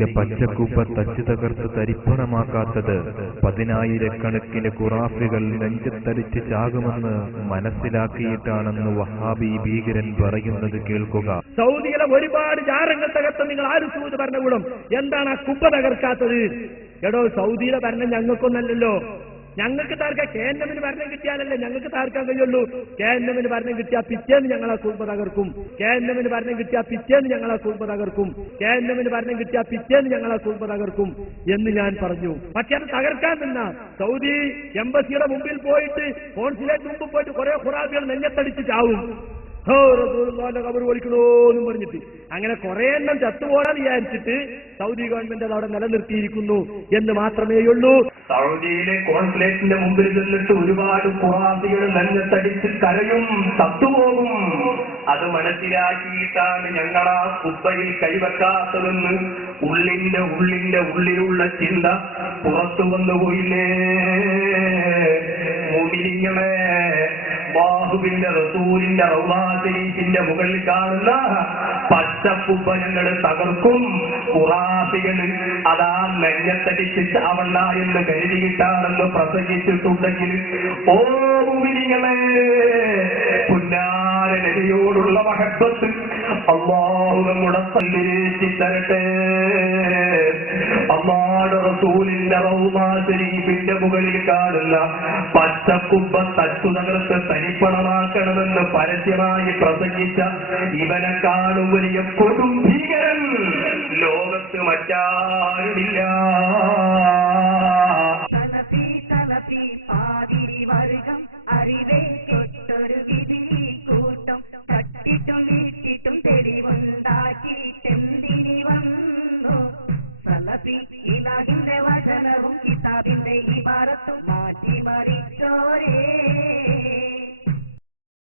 സൗദിയിലെ പച്ചക്കുപ്പ തച്ചു തകർത്ത് തരിപ്പണമാക്കാത്തത് 10,000-കണക്കിന് ഖുറാഫികൾ നെഞ്ചത്തടിച്ച് ചാകുമെന്ന് മനസ്സിലാക്കിയിട്ടാണെന്ന് വഹാബി ഭീകരൻ പറയുന്നത് കേൾക്കുക. സൗദിയിലെ ഒരുപാട് ജാറങ്ങൾ തകർത്ത് നിങ്ങൾ ആര് സൂത് ഭരണകൂടം എന്താണ് ആ കുപ്പ തകർക്കാത്തത്? എടോ, സൗദിയിലെ ഭരണം ഞങ്ങൾക്കൊന്നല്ലല്ലോ. ഞങ്ങൾക്ക് താർക്കാൻ KNMന് ഭരണം കിട്ടിയാലല്ലേ ഞങ്ങൾക്ക് താർക്കാൻ കഴിയുള്ളൂ. KNMന് ഭരണം കിട്ടിയാൽ പിറ്റേന്ന് ഞങ്ങളെ കുടുംബ തകർക്കും. KNMന് ഭരണം കിട്ടിയാൽ പിറ്റേന്ന് ഞങ്ങളെ കുടുംബ തകർക്കും. KNMന് ഭരണം കിട്ടിയാൽ പിറ്റേന്ന് ഞങ്ങളെ കുടുംബ തകർക്കും എന്ന് ഞാൻ പറഞ്ഞു. പക്ഷെ അത് തകർക്കാൻ നിന്ന സൗദി എംബസിയുടെ മുമ്പിൽ പോയിട്ട് കോൺസുലേറ്റ് മുമ്പിൽ പോയിട്ട് കുറെ ഖുറാബികൾ നെഞ്ഞത്തടിച്ച് ചാവും. കബർ വിളിക്കണോന്നും പറഞ്ഞിട്ട് അങ്ങനെ കുറെ എണ്ണം ചത്തുപോകാന്ന് വിചാരിച്ചിട്ട് സൗദി ഗവൺമെന്റ് അത് അവിടെ നിലനിർത്തിയിരിക്കുന്നു എന്ന് മാത്രമേയുള്ളൂ. സൗദിയിലെ കോൺസുലേറ്റിന്റെ മുമ്പിൽ നിന്നിട്ട് ഒരുപാട് ഖുറാബികൾ നെഞ്ഞത്തടിച്ച് കരയും, ചത്തുപോകും. അത് മനസ്സിലാക്കിയിട്ടാണ് ഞങ്ങളാ കുബ്ബയിൽ കൈവെക്കാത്തതെന്ന് ഉള്ളിലുള്ള ചിന്ത പുറത്തു വന്നുപോയില്ലേ മുഅ്മിനീങ്ങളെ. അല്ലാഹുവിന്റെ റസൂലിന്റെ റൗളാ ശരീഫിന്റെ മുകളിൽ കാണുന്ന പച്ചക്കുബ്ബ ഞങ്ങൾ തകർക്കും. ഖുറാഫികൾ അതാ നെഞ്ഞത്തടിച്ച് ചാവണ്ട എന്ന് കരുതിയിട്ടാണെന്ന് പ്രസംഗിച്ചിട്ടുണ്ടെങ്കിൽ ഓ മുഅ്മിനീങ്ങളെ, പുന്നാര നബിയോടുള്ള മഹബ്ബത്ത് അല്ലാഹു നമ്മുടെ കൽബിലേറ്റി തരട്ടെ. അല്ലാഹുവിന്റെ റസൂലിന്റെ റൗളാ ശരീഫിന്റെ മുകളിൽ കാണുന്ന പച്ചക്കുബ്ബ തച്ചു തകർത്ത് തരിപ്പണമാക്കണമെന്ന് പരസ്യമായി പ്രസംഗിച്ച ഇവനെക്കാളും വലിയ കൊടും ഭീകരൻ ലോകത്ത് മറ്റാരുമില്ല. വചനവും കിതാബിന്റെ ഇബാറത്തും മാറ്റി മറിച്ചോരേ